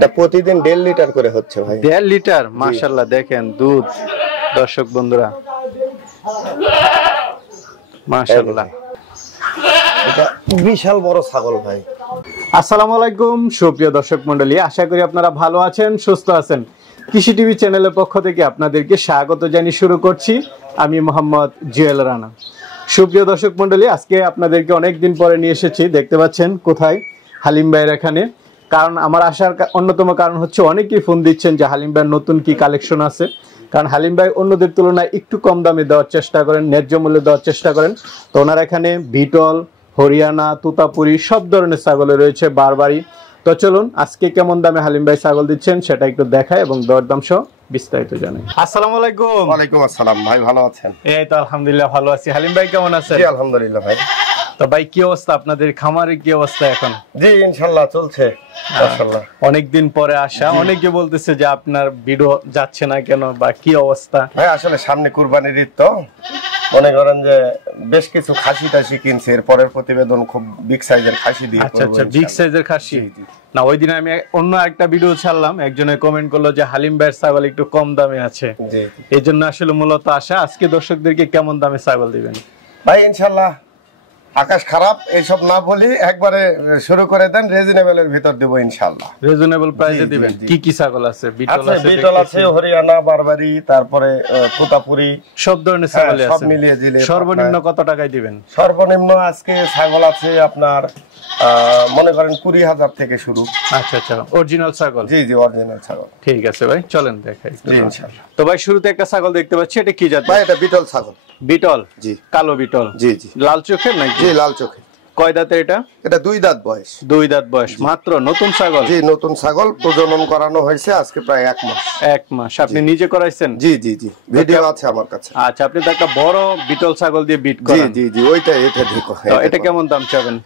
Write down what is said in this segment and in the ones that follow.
এটা প্রতিদিন 1.5 লিটার করে হচ্ছে ভাই। 1.5 লিটার, মাশাআল্লাহ। দেখেন দুধ দর্শক বন্ধুরা, মাশাআল্লাহ। এটা বিশাল বড় ছাগল ভাই। আসসালামু আলাইকুম সুপ্রিয় দর্শক মণ্ডলী, আশা করি আপনারা ভালো আছেন, সুস্থ আছেন। কৃষি টিভি চ্যানেলের পক্ষ থেকে আপনাদেরকে স্বাগত জানিয়ে শুরু করছি আমি মোহাম্মদ জুয়েল রানা। সুপ্রিয় দর্শক মণ্ডলী, আজকে আপনাদেরকে অনেকদিন পরে নিয়ে এসেছি। দেখতে পাচ্ছেন কোথায়, হালিম ভাইয়ের এখানে। কারণ আমার আসার অন্যতম কারণ হচ্ছে অনেকেই ফোন দিচ্ছেন যে হালিম ভাইয়ের নতুন কি কালেকশন আছে। কারণ হালিম ভাই অন্যদের তুলনায় একটু কম দামে দেওয়ার চেষ্টা করেন, ন্যায্য মূল্যে দেওয়ার চেষ্টা করেন। তো ওনার এখানে বিটল, হরিয়ানা, তুতাপুরি সব ধরনের ছাগল রয়েছে, বারবারি। তো চলুন আজকে কেমন দামে হালিম ভাই ছাগল দিচ্ছেন সেটা একটু দেখায় এবং দরদাম সহ বিস্তারিত জানাই। আসসালামু আলাইকুম। ওয়ালাইকুম আসসালাম ভাই, ভালো আছেন? এই তো আলহামদুলিল্লাহ ভালো আছি। হালিম ভাই কেমন আছেন? জি আলহামদুলিল্লাহ ভাই। তো ভাই কি অবস্থা আপনাদের খামারের, কি অবস্থা এখন? জি ইনশাআল্লাহ চলছে মাশাআল্লাহ। অনেকদিন পরে আসা, অনেকে বলতেছে যে আপনার ভিডিও যাচ্ছে না কেন বা কি অবস্থা? ভাই আসলে সামনে কুরবানির ঈদ, তো মনে করেন যে বেশ কিছু খাসি টাসি কিনছে, এর পরের প্রতিবেদন খুব বিগ সাইজের খাসি দিয়ে। আচ্ছা আচ্ছা, বিগ সাইজের খাসি। না ওই দিন আমি অন্য একটা ভিডিও ছাড়লাম, একজনে কমেন্ট করলো যে হালিম ভাইয়ের ছাগল একটু কম দামে আছে, এই জন্য আসলে মূলত আসা। আজকে দর্শকদেরকে কেমন দামে ছাগল দিবেন ভাই? ইনশাআল্লাহ আকাশ খারাপ এইসব না বলি, একবারে শুরু করে দেন, রিজনেবলের ভিতর দেব ইনশাআল্লাহ। রিজনেবল প্রাইসে দিবেন। কি কি ছাগল আছে? বিটল আছে, হরিয়ানা, বারবারি, তারপরে তুতাপুরি, সব ধরনের ছাগল আছে, সব মিলিয়ে দিলে। সর্বনিম্ন কত টাকায় দিবেন? সর্বনিম্ন আজকে ছাগল আছে আপনার মনে করেন 20,000 থেকে শুরু। আচ্ছা আচ্ছা, অরিজিনাল ছাগল? জি জি অরিজিনাল ছাগল। ঠিক আছে ভাই, চলেন দেখাই। জি ইনশাআল্লাহ। তো ভাই শুরুতে একটা ছাগল দেখতে পাচ্ছি, এটা কি জাত ভাই? এটা বিটল ছাগল। বিটল? জি। কালো বিটল? জি জি। লাল চোখের নাকি? জি লাল চোখের। কয় দাঁতের এটা? এটা 2 দাঁত বয়স। 2 দাঁত বয়স মাত্র, নতুন ছাগল? জি নতুন ছাগল, প্রজনন করানো হয়েছে আজকে প্রায় 1 মাস। 1 মাস। আপনি নিজে করাইছেন? জি জি জি, ভিডিও আছে আমার কাছে। আচ্ছা, আপনি তো একটা বড় বিটল ছাগল দিয়ে বিট করেন? জি জি জি, ওইটা এটা দেখো। তো এটা কেমন দাম চাবেন?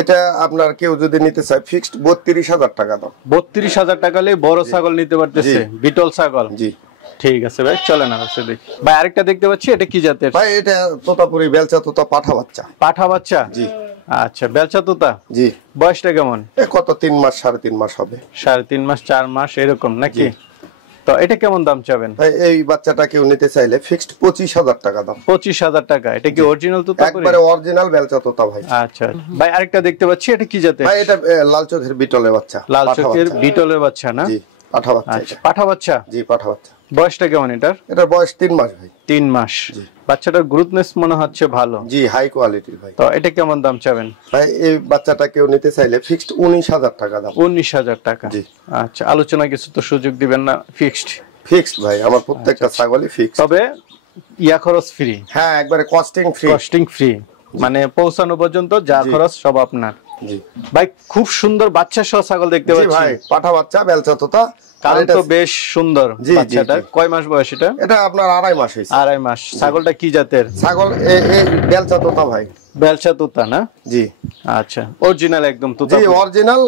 এটা আপনার কেউ যদি নিতে চায় ফিক্সড 32,000 টাকা দাম। 32,000 টাকা হলে বড় ছাগল নিতে পারতেছে, বিটল ছাগল? জি ঠিক আছে ভাই, চলেন আছে দেখি। ভাই আরেকটা দেখতে পাচ্ছি, এটা কি জাতের? ভাই এটা তোতাপুরি বেলচা তোতা পাঠা বাচ্চা। পাঠা বাচ্চা? জি। আচ্ছা, বেলচা তোতা? জি। বয়সটা কেমন? কত 3 মাস 3.5 মাস হবে। 3.5 মাস 4 মাস এরকম নাকি? তো এটা কেমন দাম চাবেন? ভাই এই বাচ্চাটা কেউ নিতে চাইলে ফিক্সড 25,000 টাকা দাম। 25,000 টাকা। এটা কি অরিজিনাল তোতা? একবারে অরিজিনাল বেলচা তোতা ভাই। আচ্ছা ভাই, আরেকটা দেখতে পাচ্ছি, এটা কি জাতের? ভাই এটা লাল চোখের বিটলের বাচ্চা। লাল চোখের বিটলের বাচ্চা না? জি পাঠা বাচ্চা। আচ্ছা, পাঠা বাচ্চা? জি পাঠা বাচ্চা। বয়সটা কেমন এটার? এটার বয়স 3 মাস ভাই। 3 মাস। বাচ্চাটার গ্রোথনেস মনে হচ্ছে ভালো। জি হাই কোয়ালিটির ভাই। তো এটা কেমন দাম চাবেন? ভাই এই বাচ্চাটা কেউ নিতে চাইলে ফিক্সড 19,000 টাকা দাম। 19,000 টাকা? জি। আচ্ছা, আলোচনা কিছু তো সুযোগ দিবেন না? ফিক্সড? ফিক্সড ভাই, আমার প্রত্যেকটা ছাগলই ফিক্সড। তবে ইয়া খরচ ফ্রি? হ্যাঁ একবারে কস্টিং ফ্রি। কস্টিং ফ্রি মানে পৌঁছানো পর্যন্ত যা খরচ সব আপনার। জি ভাই খুব সুন্দর বাচ্চা সহ ছাগল দেখতে পাচ্ছি। জি ভাই পাঠা বাচ্চা বেলচা তোতা। কাল তো বেশ সুন্দর বাচ্চাটা। কয় মাস বয়স এটা? এটা আপনার 2.5 মাস হইছে। 2.5 মাস। ছাগলটা কি জাতের? ছাগল এই বেলচা তোতা ভাই। বেলচা তোতা না? জি। আচ্ছা, অরিজিনাল একদম তোতা? জি অরিজিনাল।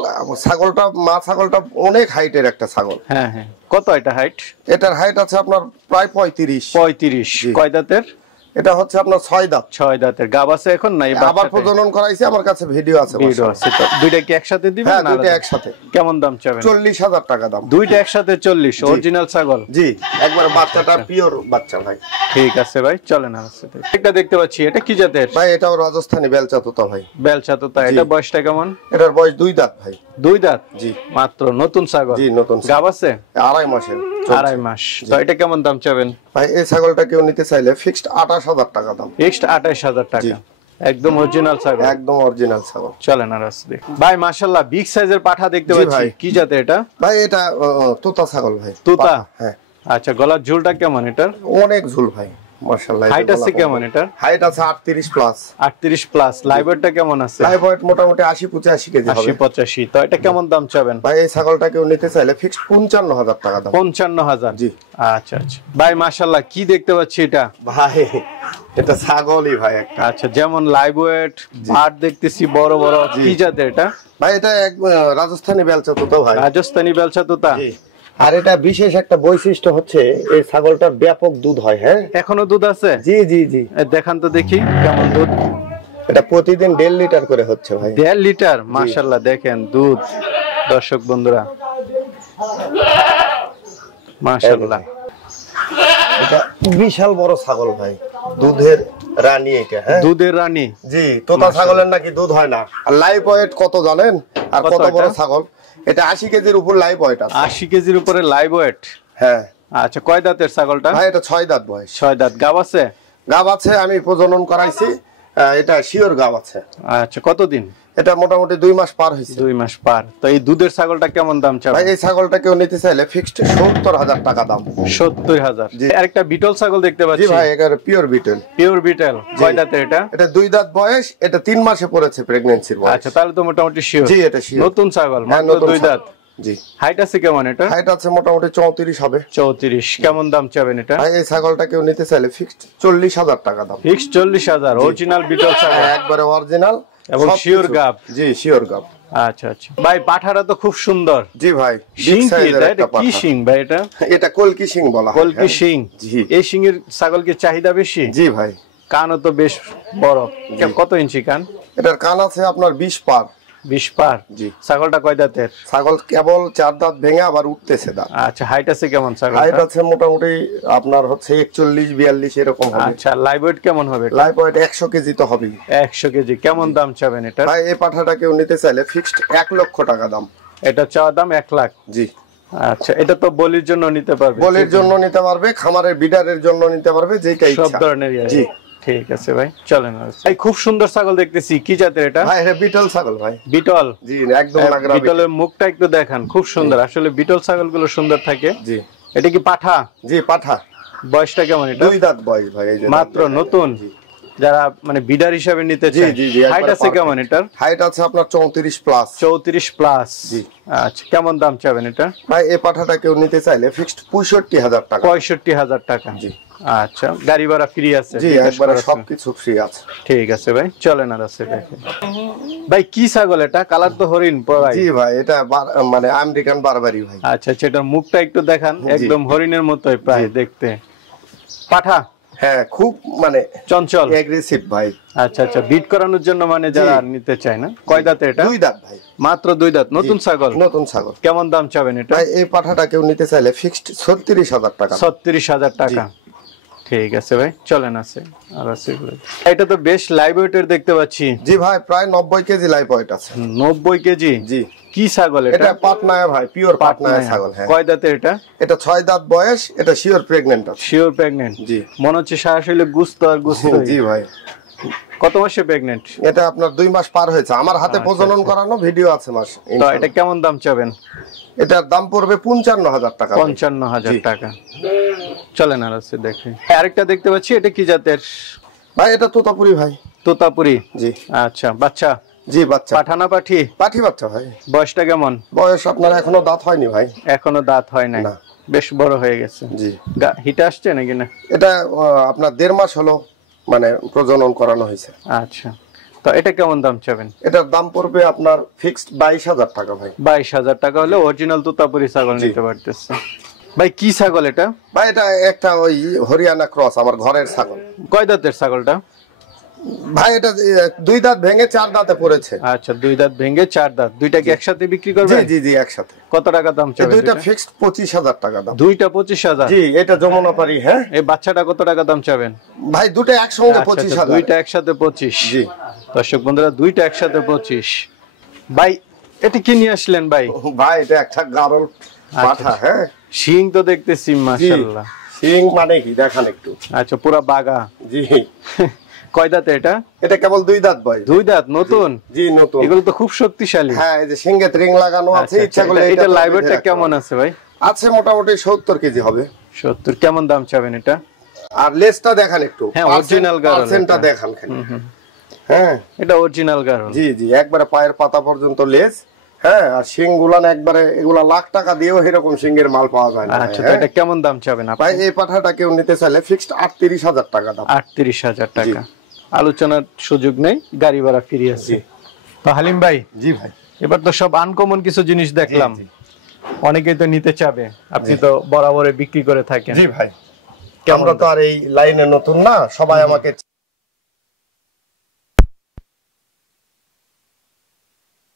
ছাগলটা মা ছাগলটা অনেক হাইটের একটা ছাগল। হ্যাঁ হ্যাঁ। কত এটা হাইট? এটার হাইট আছে আপনার প্রায় 35। 35। কয় দাঁতের? এটা হচ্ছে আপনার 6 দাঁত। 6 দাঁতের। গাব আছে এখন নাই? আবার প্রজনন করাইছে, আমার কাছে ভিডিও আছে। ভিডিও আছে তো? দুইটা কি একসাথে দিবেন? হ্যাঁ দুইটা একসাথে। কেমন দাম চাবেন? 40,000 টাকা দাম। দুইটা একসাথে 40? অরিজিনাল ছাগল? জি একবার বাচ্চাটা পিওর বাচ্চা ভাই। ঠিক আছে ভাই, চলেন আসছে। একটা দেখতে পাচ্ছি, এটা কি জাতের? ভাই এটাও রাজস্থানি বেলচা তোতা ভাই। বেলচা তোতা। এটা বয়সটা কেমন? এটার বয়স 2 দাঁত ভাই। 2 দাঁত? জি মাত্র, নতুন ছাগল? জি নতুন। গাব আছে? 2.5 মাসের। 2.5 মাস। তো এটা কেমন দাম চাবেন? ভাই এই ছাগলটা কেউ নিতে চাইলে ফিক্সড 28,000 টাকা দাম। ফিক্সড 28,000 টাকা? একদম অরিজিনাল ছাগল? একদম অরিজিনাল ছাগল। চলেন আর আসছে ভাই। মাশাআল্লাহ বিগ সাইজের পাঠা দেখতে পাচ্ছি। কি জাতের এটা? ভাই এটা তোতা ছাগল ভাই। তোতা? হ্যাঁ। আচ্ছা, গলার ঝুলটা কেমন এটার? অনেক ঝুল ভাই মাশাআল্লাহ। হাইট আছে কেমন এটার? হাইট আছে 38 প্লাস। 38 প্লাস। লাইভ ওয়েটটা কেমন আছে? লাইভ ওয়েট মোটামুটি 80-85 কেজি হবে। 80-85। তো এটা কেমন দাম চাবেন? ভাই এই ছাগলটা কেউ নিতে চাইলে ফিক্সড 55,000 টাকা দাম। 55,000? জি। আচ্ছা আচ্ছা ভাই, মাশাআল্লাহ কি দেখতে পাচ্ছি এটা? ভাই এটা ছাগলই ভাই একটা। আচ্ছা, যেমন লাইভ ওয়েট, ভাট দেখতেছি বড় বড়। কি জাতের এটা? ভাই এটা রাজস্থানি বেলচা তোতা ভাই। রাজস্থানি বেলচা তোতা? জি। আর এটা বিশেষ একটা বৈশিষ্ট্য হচ্ছে এই ছাগলটার ব্যাপক দুধ হয়। হ্যাঁ এখনো দুধ আছে? জি জি জি। দেখান তো দেখি কেমন দুধ। এটা প্রতিদিন 1.5 লিটার করে হচ্ছে ভাই। 1.5 লিটার? মাশাআল্লাহ। দেখেন দুধ দর্শক বন্ধুরা, মাশাআল্লাহ, এটা বিশাল বড় ছাগল ভাই, দুধের রানী এটা। হ্যাঁ, দুধের রানী। জি, তোতা ছাগলের নাকি দুধ হয় না। আর লাইভ ওয়েট কত জানেন? আর কত বড় ছাগল এটা? 80 কেজির উপর লাইভ ওয়েট আছে। 80 কেজির উপরে লাইভ ওয়েট। হ্যাঁ। আচ্ছা, কয় দাঁতের ছাগলটা? ভাই এটা 6 দাঁত বয়স। 6 দাঁত। গাব আছে? গাব আছে, আমি প্রজনন করাইছি। এটা শিওর গাব আছে। আচ্ছা, কতদিন? এটা মোটামুটি 2 মাস পার হয়েছে। 2 মাস পার। তো এই দুধের ছাগলটা কেমন দাম চাও? ভাই এই ছাগলটা কেউ নিতে চাইলে ফিক্সড 70,000 টাকা দাম। 70,000। আরেকটা বিটল ছাগল দেখতে পাচ্ছি। জি ভাই, এটা পিওর বিটল। Pure beetle. কয় দাঁতের এটা? এটা 2 দাঁত বয়স, এটা 3 মাসে পড়েছে প্রেগন্যান্সির বয়স। আচ্ছা, তাহলে তো মোটামুটি শিওর। জি, এটা শিওর। নতুন ছাগল, মাত্র 2 দাঁত। জি। হাইট আছে কেমন এটা? হাইট আছে মোটামুটি 34 হবে। 34। কেমন দাম চাবেন এটা? ভাই এই ছাগলটা কেউ নিতে চাইলে ফিক্সড 40,000 টাকা দাম। ফিক্সড 40,000। অরিজিনাল বিটল ছাগল, একবারে অরিজিনাল এবং শিওর গাব। জি, শিওর গাব। আচ্ছা আচ্ছা ভাই, পাঠাটা তো খুব সুন্দর। জি ভাই, শিং কি এটা? এটা কি শিং ভাই? এটা এটা কলকি শিং বলা হয়। কলকি শিং। জি। এই শিংয়ের ছাগল কি চাহিদা বেশি? জি ভাই। কানও তো বেশ বড়। কত ইঞ্চি কান? এটার কান আছে আপনার 20 পার। 20 পার। জি। ছাগলটা কয় দাঁতের? ছাগল কেবল 4 দাঁত ভেঙে আবার উঠতেছে দাঁত। আচ্ছা, হাইট আছে কেমন ছাগল? হাইট আছে মোটামুটি আপনার হচ্ছে 41-42 এরকম হবে। আচ্ছা, লাইভ ওয়েট কেমন হবে? লাইভ ওয়েট 100 কেজি তো হবেই। 100 কেজি। কেমন দাম চাবেন এটা? ভাই এই পাঠাটা কেউ নিতে চাইলে ফিক্সড 1 লক্ষ টাকা দাম। এটা চাওয়া দাম 1 লাখ। জি। আচ্ছা, এটা তো বলির জন্য নিতে পারবে? বলির জন্য নিতে পারবে, খামারের বিডারের জন্য নিতে পারবে, যেটা ইচ্ছা। সব ধরনের। জি। ঠিক আছে ভাই, চলেন। ভাই খুব সুন্দর ছাগল দেখতেছি, কি জাতের এটা? ভাই এটা বিটল ছাগল ভাই। বিটল? জি, একদম লাগরা। বিটলের মুখটা একটু দেখান, খুব সুন্দর। আসলে বিটল ছাগলগুলো সুন্দর থাকে। জি। এটা কি পাঠা? জি, পাঠা। বয়সটা কেমন এটা? 2 দাঁত বয়স ভাই। এই যে মাত্র নতুন, যারা মানে বিডার হিসাবে নিতে চায়। জি জি। হাইট আছে কেমন এটার? হাইট আছে আপনার 34 প্লাস। 34 প্লাস। জি। আচ্ছা, কেমন দাম চাবেন এটা? ভাই এই পাঠাটা কেউ নিতে চাইলে ফিক্সড 65,000 টাকা। 65,000 টাকা। জি। আচ্ছা, গাড়ি ভাড়া ফ্রি আছে? জি, একবারে সবকিছু ফ্রি আছে। ঠিক আছে ভাই, চলেন। আর আছে ভাই, কি ছাগল এটা? কালার তো হরিণ ভাই। জি ভাই, এটা মানে আমেরিকান বারবারি ভাই। আচ্ছা, সেটার মুখটা একটু দেখান, একদম হরিণের মতোই প্রায় দেখতে। পাঠা? হ্যাঁ, খুব মানে চঞ্চল, এগ্রেসিভ ভাই। আচ্ছা আচ্ছা, বিট করানোর জন্য মানে যারা নিতে চায় না। কয় দাঁতে এটা? 2 দাঁত ভাই। মাত্র 2 দাঁত। নতুন ছাগল? নতুন ছাগল। কেমন দাম চাবেন এটা? ভাই এই পাঠাটা কেউ নিতে চাইলে ফিক্সড 36,000 টাকা। 36,000 টাকা। ঠিক আছে ভাই, চলেন। আছে আর আছে। এটা তো বেশ লাইভ ওয়েটের দেখতে পাচ্ছি। জি ভাই, প্রায় 90 কেজি লাইভ ওয়েট আছে। 90 কেজি? জি। কি ছাগল এটা? এটা পাটনায়া ভাই, পিওর পাটনায়া ছাগল। হ্যাঁ। কয় দাঁতের এটা? এটা 6 দাঁত বয়স, এটা শিওর প্রেগন্যান্ট আছে। Sure pregnant? জি। মনে হচ্ছে সরাসরি গুস্ত আর গুস্ত। জি ভাই। কত মাসে প্রেগন্যান্ট? এটা আপনার 2 মাস পার হয়েছে, আমার হাতে প্রজনন করানো ভিডিও আছে মাস। তো এটা কেমন দাম চাবেন? এটার দাম পড়বে 55,000 টাকা। 55,000 টাকা। চলেন আর আছে দেখি। আরেকটা দেখতে পাচ্ছি, এটা কি জাতের ভাই? এটা তোতাপুরি ভাই। তোতাপুরি? জি। আচ্ছা, বাচ্চা? জি, বাচ্চা। পাঠানা পাঠি? পাঠি বাচ্চা ভাই। বয়সটা কেমন? বয়স আপনার এখনো দাঁত হয়নি ভাই। এখনো দাঁত হয় নাই? না। বেশ বড় হয়ে গেছে। জি। হিটে আসছে নাকি না? এটা আপনার 1.5 মাস হলো মানে প্রজনন করানো হয়েছে। আচ্ছা, তো এটা কেমন দাম চাবেন? এটার দাম পড়বে আপনার ফিক্সড 22,000 টাকা ভাই। 22,000 টাকা হলে অরিজিনাল তোতাপুরি ছাগল নিতে পারতেছে। ভাই কি ছাগল এটা? ভাই এটা একটা ওই হরিয়ানা ক্রস, আমার ঘরের ছাগল। কয় দাঁতের ছাগলটা? ভাই এটা 2 দাঁত ভেঙে 4 দাঁতে পড়েছে। আচ্ছা, 2 দাঁত ভেঙে 4 দাঁত। দুইটা কি একসাথে বিক্রি করবেন? জি জি জি, একসাথে। কত টাকা দাম চাবেন? দুইটা ফিক্সড 25,000 টাকা দাম। দুইটা 25,000? জি, এটা যমুনাপাড়ি। হ্যাঁ। এই বাচ্চাটা কত টাকা দাম চাবেন? ভাই দুটো একসঙ্গে 25,000। দুইটা একসাথে 25? জি। দর্শক বন্ধুরা, দুইটা একসাথে 25। ভাই এটা কি নিয়ে আসলেন ভাই? ভাই এটা একটা গারল পাঠা। হ্যাঁ। শিং তো দেখতেছি মাশাআল্লাহ। শিং মানে কি দেখান একটু। আচ্ছা, পুরা বাগা। জি। কয় দাঁতে এটা? এটা কেবল 2 দাঁত বয়স। 2 দাঁত? নতুন? জি, নতুন। এগুলো তো খুব শক্তিশালী। হ্যাঁ, এই যে সিংহে রিং লাগানো আছে। ইচ্ছা করলে এটা লাইভ ওয়েটটা কেমন আছে ভাই? আছে মোটামুটি 70 কেজি হবে। 70? কেমন দাম চাবেন এটা? আর লেজটা দেখান একটু। হ্যাঁ, অরিজিনাল গারল। পার্সেন্টটা দেখান খালি। হ্যাঁ, এটা অরিজিনাল গারল। জি জি, একবারে পায়ের পাতা পর্যন্ত লেজ। হ্যাঁ, আর শিং গুলান একবারে, এগুলা লাখ টাকা দিয়েও এরকম সিংহের মাল পাওয়া যায় না। আচ্ছা, তো এটা কেমন দাম চাবেন আপনি? ভাই এই পাঠাটা কেউ নিতে চাইলে ফিক্সড 38,000 টাকা দাম। 38,000 টাকা। আলোচনার সুযোগ নেই, গাড়ি ভাড়া ফ্রি আছে। তো হালিম ভাই। জি ভাই। এবার তো সব আনকমন কিছু জিনিস দেখলাম, অনেকেই তো নিতে চাবে, আপনি তো বরাবরে বিক্রি করে থাকেন। জি ভাই, আমরা তো আর এই লাইনে নতুন না, সবাই আমাকে